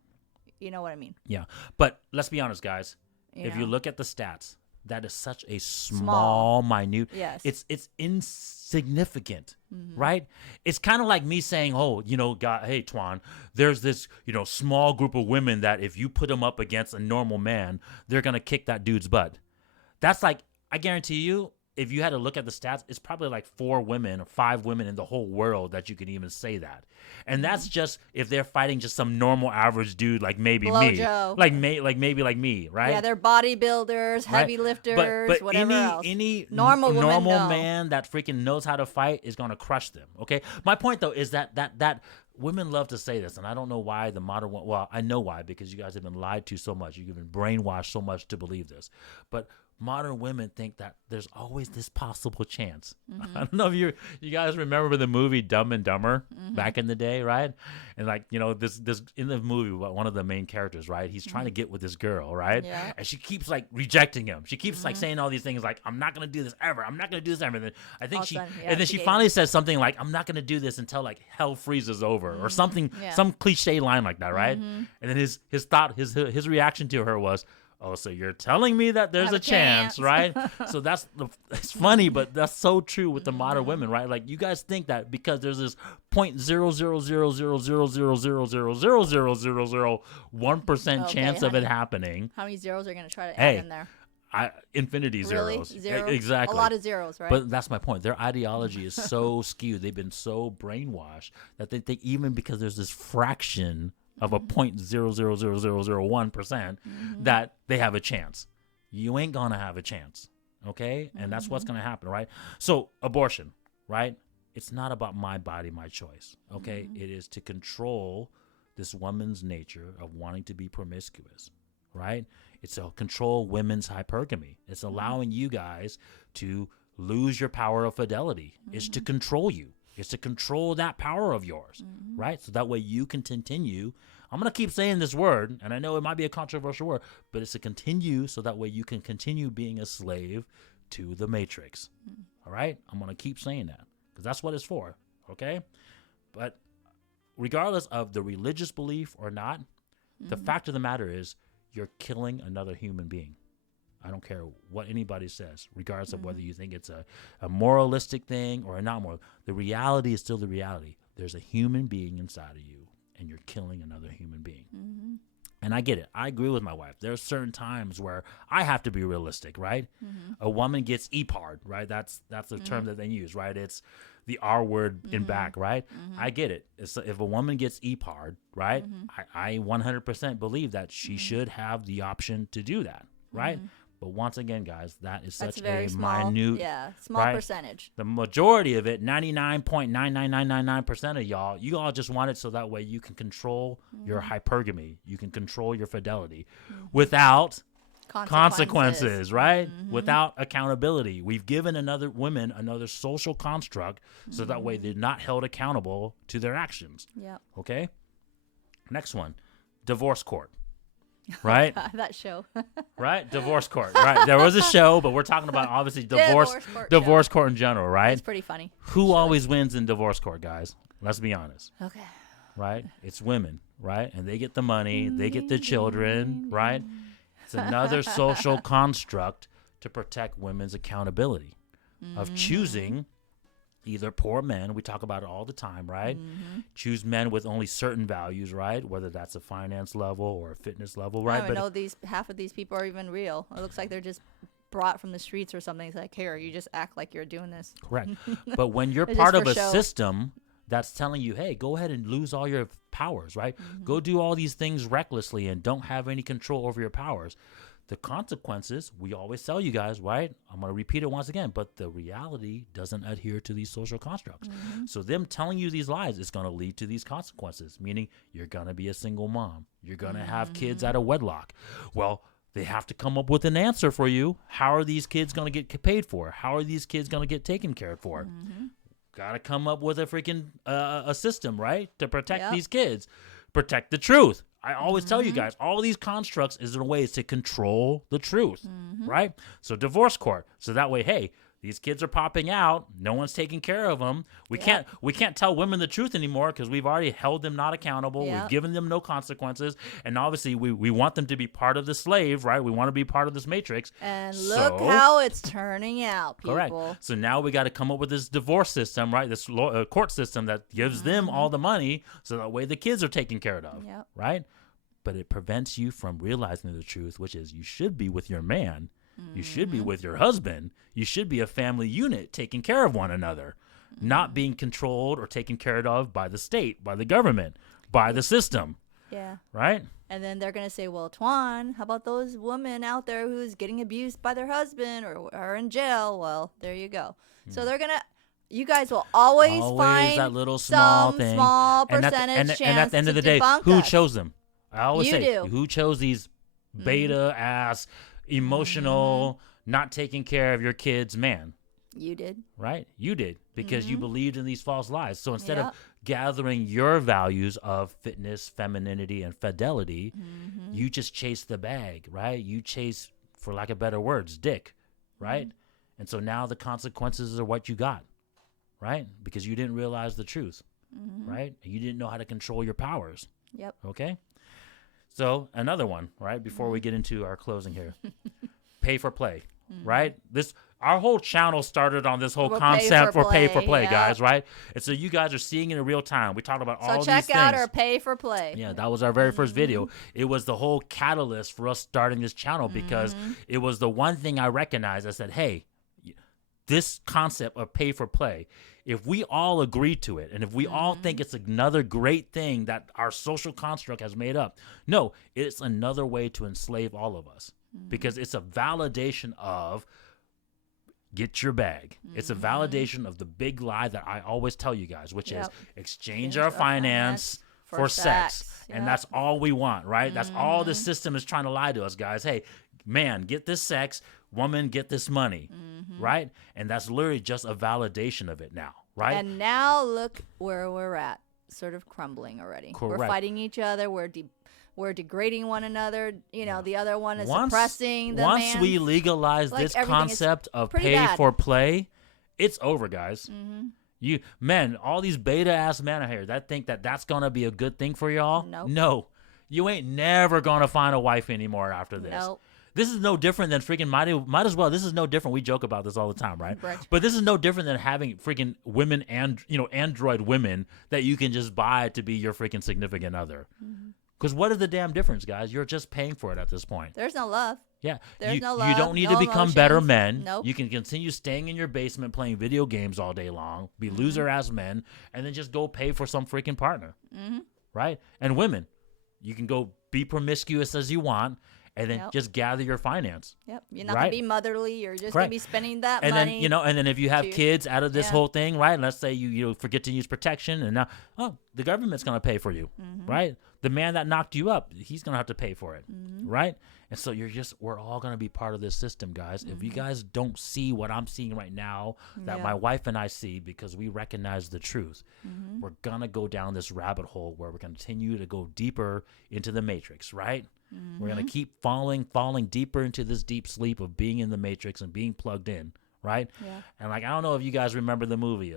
what I mean. Yeah, but let's be honest, guys. If you look at the stats, that is such a small, minute. Yes. It's insignificant, right? It's kind of like me saying, oh, God, hey, Twan, there's this, small group of women that if you put them up against a normal man, they're going to kick that dude's butt. That's like, I guarantee you, if you had to look at the stats, it's probably like 4 women or 5 women in the whole world that you can even say that. And that's just if they're fighting just some normal average dude like maybe me. Joe. Like maybe like me, right? Yeah, they're bodybuilders, heavy lifters, but whatever else. Any normal man that freaking knows how to fight is going to crush them, okay? My point, though, is that women love to say this, and I don't know why the modern one. Well, I know why, because you guys have been lied to so much. You've been brainwashed so much to believe this. But modern women think that there's always this possible chance. I don't know if you guys remember the movie Dumb and Dumber back in the day, right? And like, this in the movie, one of the main characters, right? He's trying to get with this girl, right? Yeah. And she keeps like rejecting him. She keeps like saying all these things like, I'm not going to do this ever. I'm not going to do this ever. And then I think she finally says something like, I'm not going to do this until like hell freezes over or something, some cliche line like that, right? And then his reaction to her was, oh, so you're telling me that there's a chance, right? So it's funny, but that's so true with the modern women, right? Like you guys think that because there's this 0.0000000000001% chance of it happening. How many zeros are going to try to add in there? Infinity zeros. Really? Zero? Exactly. A lot of zeros, right? But that's my point. Their ideology is so skewed. They've been so brainwashed that they think even because there's this fraction of a 0.00001% that they have a chance. You ain't gonna have a chance, okay? And that's what's gonna happen, right? So abortion, right? It's not about my body, my choice, okay? It is to control this woman's nature of wanting to be promiscuous, right? It's to control women's hypergamy. It's allowing you guys to lose your power of fidelity. It's to control you. It's to control that power of yours, right? So that way you can continue I'm going to keep saying this word, and I know it might be a controversial word, but it's to continue so that way you can continue being a slave to the matrix. All right? I'm going to keep saying that because that's what it's for, okay? But regardless of the religious belief or not, the fact of the matter is you're killing another human being. I don't care what anybody says, regardless of whether you think it's a moralistic thing or a not moral. The reality is still the reality. There's a human being inside of you, and you're killing another human being. And I get it. I agree with my wife. There are certain times where I have to be realistic, right? A woman gets EPARD, right? That's the term that they use, right? It's the R word in back, right? I get it. If a woman gets EPARD, right, I 100% believe that she should have the option to do that, right? But once again, guys, that is such a small, minute, small percentage. The majority of it, 99.99999% of y'all, you all just want it so that way you can control your hypergamy. You can control your fidelity without consequences, right? Without accountability. We've given women another social construct so that way they're not held accountable to their actions. Yeah. Okay? Next one, divorce court. Right? That show. Right? Divorce court. Right. There was a show, but we're talking about obviously divorce court in general, right? It's pretty funny. Who always wins in divorce court, guys? Let's be honest. Okay. Right? It's women, right? And they get the money, they get the children, right? It's another social construct to protect women's accountability of choosing either poor men, we talk about it all the time, right? Choose men with only certain values, right? Whether that's a finance level or a fitness level, right? I don't know half of these people are even real. It looks like they're just brought from the streets or something. It's like, here, you just act like you're doing this. Correct. But when you're part of a system that's telling you, hey, go ahead and lose all your powers, right? Go do all these things recklessly and don't have any control over your powers. The consequences, we always tell you guys, right? I'm going to repeat it once again, but the reality doesn't adhere to these social constructs. So them telling you these lies is going to lead to these consequences, meaning you're going to be a single mom. You're going to have kids out of wedlock. Well, they have to come up with an answer for you. How are these kids going to get paid for? How are these kids going to get taken care of for? Got to come up with a freaking a system, right? To protect these kids. Protect the truth. I always tell you guys, all these constructs is in ways to control the truth, right? So divorce court. So that way, hey, these kids are popping out. No one's taking care of them. We can't tell women the truth anymore because we've already held them not accountable. We've given them no consequences. And obviously, we want them to be part of the slave, right? We want to be part of this matrix. And look how it's turning out, people. Correct. So now we got to come up with this divorce system, right? This court system that gives them all the money so that way the kids are taken care of, right? But it prevents you from realizing the truth, which is you should be with your man. You should be with your husband. You should be a family unit taking care of one another, not being controlled or taken care of by the state, by the government, by the system. Yeah. Right? And then they're going to say, well, Twan, how about those women out there who's getting abused by their husband or are in jail? Well, there you go. So they're going to, you guys will always find that little small thing. Small percentage chance and at the end of the day, who chose them? I always say, who chose these beta-ass, emotional, not taking care of your kids, man? You did. Right? You did, because you believed in these false lies. So instead of gathering your values of fitness, femininity, and fidelity, you just chase the bag, right? You chase, for lack of better words, dick, right? And so now the consequences are what you got, right? Because you didn't realize the truth, right? And you didn't know how to control your powers. Yep. Okay? So another one, right? Before we get into our closing here, pay for play, right? Our whole channel started on this whole concept for pay for play, guys, right? And so you guys are seeing it in real time. We talked about all these things. So check out our pay for play. Yeah, that was our very first video. It was the whole catalyst for us starting this channel because it was the one thing I recognized. I said, hey, this concept of pay for play, if we all agree to it and if we all think it's another great thing that our social construct has made up, no, it's another way to enslave all of us because it's a validation of get your bag. It's a validation of the big lie that I always tell you guys, which is exchange our finance for sex. And that's all we want, right? That's all the system is trying to lie to us, guys. Hey, man, get this sex. Woman, get this money, right? And that's literally just a validation of it now, right? And now look where we're at. sort of crumbling already. Correct. We're fighting each other. We're degrading one another. You know, the other one is suppressing the Once man. we legalize Like, this everything is concept of pretty pay bad. for play, it's over, guys. You men, all these beta ass men out here that think that that's gonna be a good thing for y'all. Nope. No, you ain't never gonna find a wife anymore after this. Nope. This is no different than freaking might as well. This is no different. We joke about this all the time, right? Right. But this is no different than having freaking women and android women that you can just buy to be your freaking significant other. Because what is the damn difference, guys? You're just paying for it at this point. There's no love. Yeah, There's you, no you love, don't need no to become better emotions. men. Nope. You can continue staying in your basement playing video games all day long, be Mm-hmm. loser ass men, and then just go pay for some freaking partner, right? And women, you can go be promiscuous as you want, and then Yep. just gather your finance. Yep. You're not Right. gonna be motherly. You're just Correct. gonna be spending that And money. then and then if you have to- kids out of this yeah. whole thing, right? Let's say you forget to use protection, and now the government's gonna pay for you, right? The man that knocked you up, he's gonna have to pay for it, right? And so we're all gonna be part of this system, guys. If you guys don't see what I'm seeing right now, that Yeah. my wife and I see, because we recognize the truth, we're gonna go down this rabbit hole where we're gonna continue to go deeper into the matrix, right? We're gonna keep falling deeper into this deep sleep of being in the matrix and being plugged in, right? Yeah. And like, I don't know if you guys remember the movie,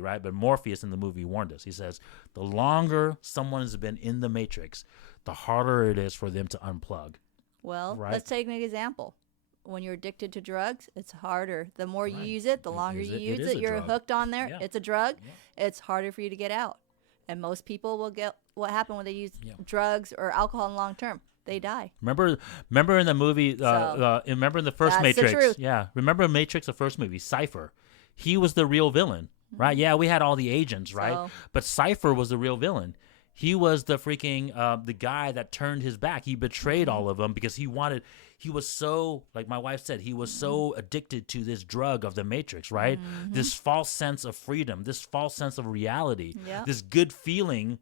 right? But Morpheus in the movie warned us. He says, the longer someone has been in the matrix, the harder it is for them to unplug. Well, Right. let's take an example. When you're addicted to drugs, it's harder. The more you Right. use it, the longer is you a- it use is it, a you're drug. hooked on there. Yeah. It's a drug. Yeah. It's harder for you to get out. And most people will get what happened when they use Yeah. drugs or alcohol in long term. They die. Remember in the movie, remember in the first That's the Matrix? truth. Yeah. Remember Matrix, the first movie, Cypher. He was the real villain, right? Yeah, we had all the agents, right? So- But Cypher was the real villain. He was the freaking, the guy that turned his back. He betrayed all of them because he was so, like my wife said, he was so addicted to this drug of the Matrix, right? This false sense of freedom, this false sense of reality, Yep. this good feeling,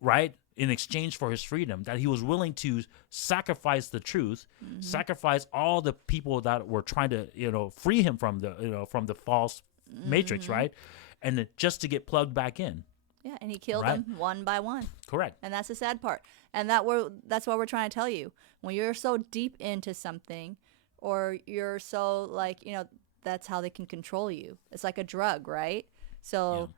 right? In exchange for his freedom, that he was willing to sacrifice the truth, sacrifice all the people that were trying to, free him from the false matrix, right? And just to get plugged back in. Yeah, and he killed Right. them one by one. Correct. And that's the sad part. And that's what we're trying to tell you. When you're so deep into something, or you're so that's how they can control you. It's like a drug, right? So,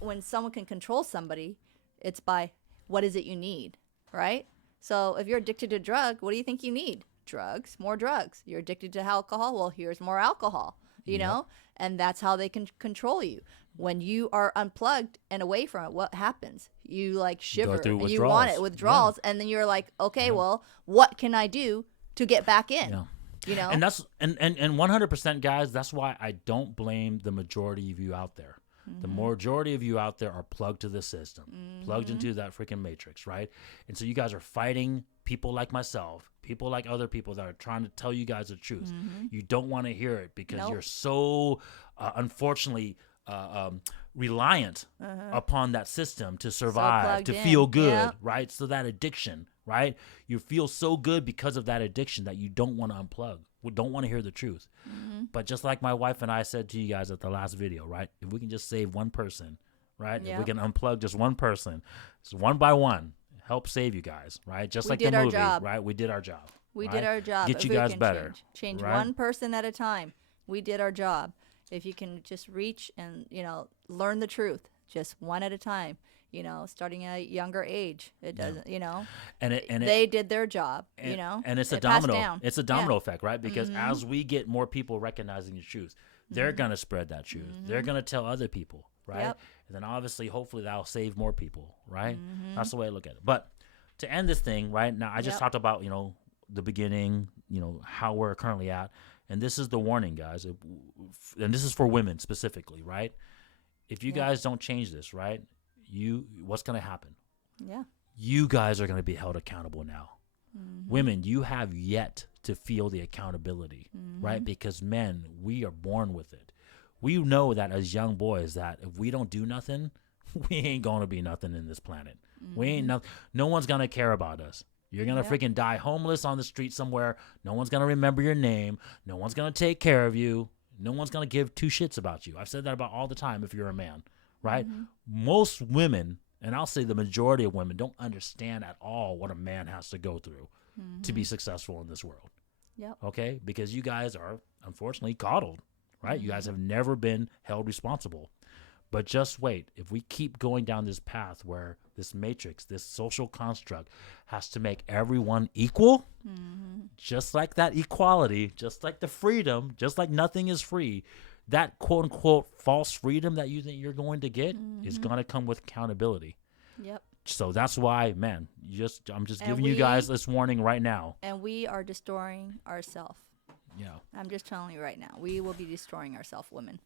when someone can control somebody, it's by what is it you need, right? So if you're addicted to drug, what do you think you need? Drugs, more drugs. You're addicted to alcohol, well, here's more alcohol, you know? And that's how they can control you. When you are unplugged and away from it, what happens? You shiver through and you want it, withdrawals, and then you're like, okay, well, what can I do to get back in? Yeah. You know? And that's and 100%, guys, that's why I don't blame the majority of you out there. The majority of you out there are plugged to the system, plugged into that freaking matrix, right? And so you guys are fighting people like myself, people like other people that are trying to tell you guys the truth. You don't want to hear it because Nope. you're so, unfortunately, reliant upon that system to survive, plugged to in. feel good, Yep. right? So that addiction, right? You feel so good because of that addiction that you don't want to unplug. We don't want to hear the truth. But just like my wife and I said to you guys at the last video, right? If we can just save one person, right? If we Yep. can unplug just one person, just one by one, help save you guys, right? Just We like did the our movie, job. right? We did our job. We right? did our job. Get If you we guys can better. Change right? one person at a time. We did our job. If you can just reach and, learn the truth, just one at a time, starting at a younger age. It doesn't, And they did their job, and it's a It passed domino. down. It's a Yeah. domino effect, right? Because as we get more people recognizing the truth, they're gonna spread that truth. They're gonna tell other people, right? Yep. And then obviously, hopefully, that'll save more people, right? That's the way I look at it. But to end this thing, right now, I just Yep. talked about the beginning, how we're currently at, and this is the warning, guys, and this is for women specifically, right? If you Yep. guys don't change this, right, what's gonna happen? Yeah. You guys are gonna be held accountable now. Women, you have yet to feel the accountability, right? Because men, we are born with it. We know that as young boys that if we don't do nothing, we ain't going to be nothing in this planet. We ain't no one's going to care about us. You're going to Yep. freaking die homeless on the street somewhere. No one's going to remember your name. No one's going to take care of you. No one's going to give two shits about you. I've said that about all the time if you're a man, right? Most women, and I'll say the majority of women, don't understand at all what a man has to go through to be successful in this world. Yep. Okay? Because you guys are unfortunately coddled, right? You guys have never been held responsible. But just wait. If we keep going down this path where this matrix, this social construct has to make everyone equal, just like that equality, just like the freedom, just like nothing is free, that quote unquote false freedom that you think you're going to get is going to come with accountability. Yep. So that's why, man, I'm just And giving you guys this warning right now. And we are destroying ourselves. Yeah. I'm just telling you right now. We will be destroying ourselves, women.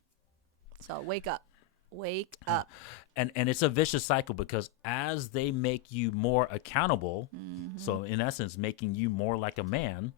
So wake up. Wake up. And it's a vicious cycle because as they make you more accountable, so in essence, making you more like a man,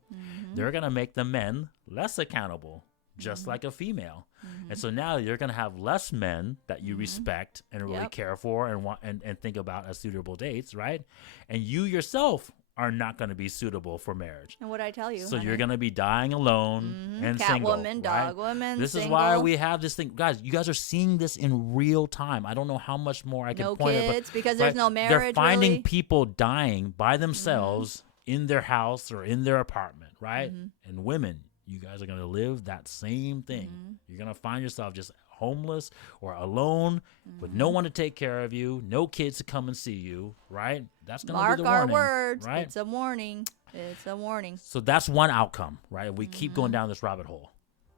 they're going to make the men less accountable, just like a female. And so now you're going to have less men that you respect and really care for and want and think about as suitable dates, right? And you yourself are not going to be suitable for marriage. And what I tell you, so honey? You're going to be dying alone and single. Catwoman, right? dog woman, This single. is why we have this thing. Guys, you guys are seeing this in real time. I don't know how much more I can no point kids it. because there's no marriage. They're finding really. people dying by themselves in their house or in their apartment, right? And women, you guys are going to live that same thing. You're going to find yourself just homeless or alone with no one to take care of you, no kids to come and see you, right? That's going to be the Mark our warning, words. right? It's a warning. It's a warning. So that's one outcome, right? We keep going down this rabbit hole.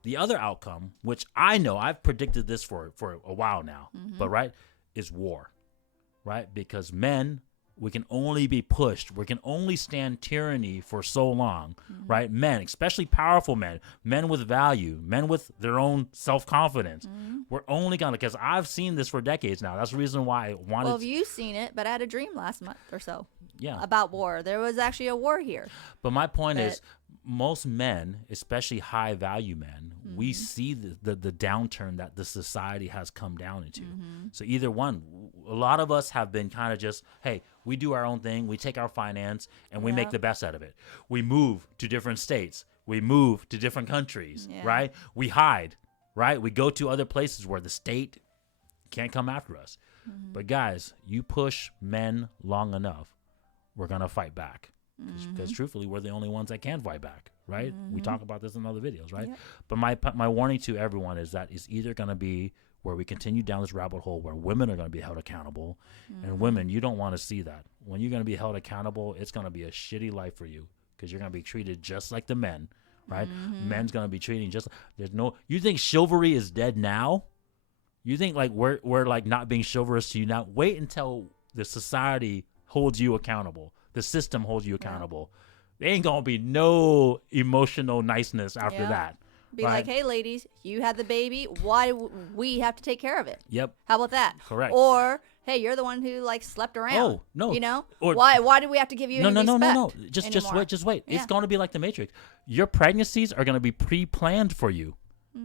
The other outcome, which I know I've predicted this for a while now, but right, is war, right? Because men, we can only be pushed. We can only stand tyranny for so long, right? Men, especially powerful men, men with value, men with their own self-confidence. We're only going to, because I've seen this for decades now. That's the reason why I wanted Well, you've seen it, but I had a dream last month or so yeah. about war. There was actually a war here. But my point is, most men, especially high value men, we see the downturn that the society has come down into. So either one, a lot of us have been kind of just, hey, we do our own thing. We take our finance and we make the best out of it. We move to different states. We move to different countries, right? We hide, right? We go to other places where the state can't come after us. But guys, you push men long enough, we're going to fight back. Because truthfully, we're the only ones that can fight back, right? We talk about this in other videos, right? Yep. But my warning to everyone is that it's either going to be where we continue down this rabbit hole where women are going to be held accountable. And women, you don't want to see that. When you're going to be held accountable, it's going to be a shitty life for you because you're going to be treated just like the men, right? Men's going to be treating just, you think chivalry is dead now? You think like we're like not being chivalrous to you now? Wait until the society holds you accountable. The system holds you accountable. There ain't going to be no emotional niceness after that. Be like, hey, ladies, you had the baby. Why do we have to take care of it? Yep. How about that? Correct. Or, hey, you're the one who like slept around. Oh, no. You know? Or, why do we have to give you any respect No. Just anymore? wait. Yeah. It's going to be like the Matrix. Your pregnancies are going to be pre-planned for you.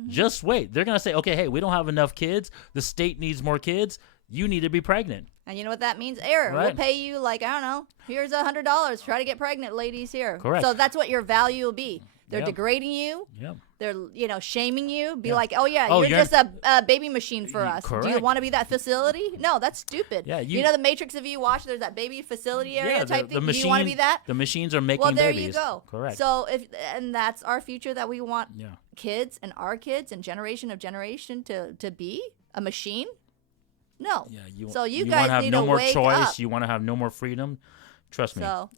Just wait. They're going to say, okay, hey, we don't have enough kids. The state needs more kids. You need to be pregnant. And you know what that means? Error. Right. We'll pay you like, I don't know, here's $100. Try to get pregnant, ladies, here. Correct. So that's what your value will be. They're Yep. degrading you. Yep. They're, shaming you. Be Yeah. like, oh, yeah, Oh, you're just a baby machine for us. Do you correct. want to be that facility? No, that's stupid. Yeah, you know the Matrix, if you watch, there's that baby facility area type thing. Do you want to be that? The machines are making Well, there babies. you go. Correct. So and that's our future that we want Yeah. kids and our kids and generation of generation to be a machine. No. Yeah, so you want guys to have need no to more wake choice. up. You want to have no more freedom. Trust me. So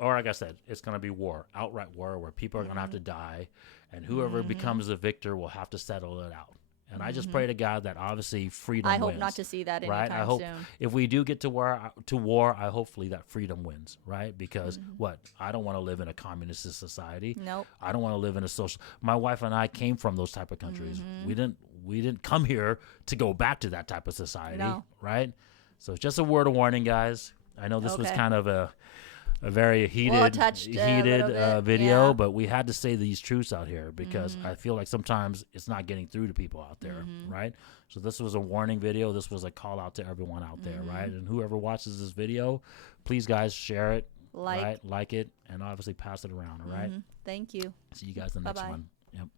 Or like I said, it's going to be war, outright war, where people are going to have to die, and whoever becomes the victor will have to settle it out. And I just pray to God that obviously freedom I wins. hope not to see that right? anytime I hope soon. if we do get to war, I hopefully that freedom wins, right? Because I don't want to live in a communist society. Nope. I don't want to live in a social. My wife and I came from those type of countries. We didn't come here to go back to that type of society, No. right? So it's just a word of warning, guys. I know this was Okay. kind of a very heated, Well, touched, little bit, video, yeah. but we had to say these truths out here because I feel like sometimes it's not getting through to people out there, right? So this was a warning video. This was a call out to everyone out there, right? And whoever watches this video, please, guys, share it, right? Like it, and obviously pass it around, all right? Thank you. See you guys in the next Bye-bye. one. Yep.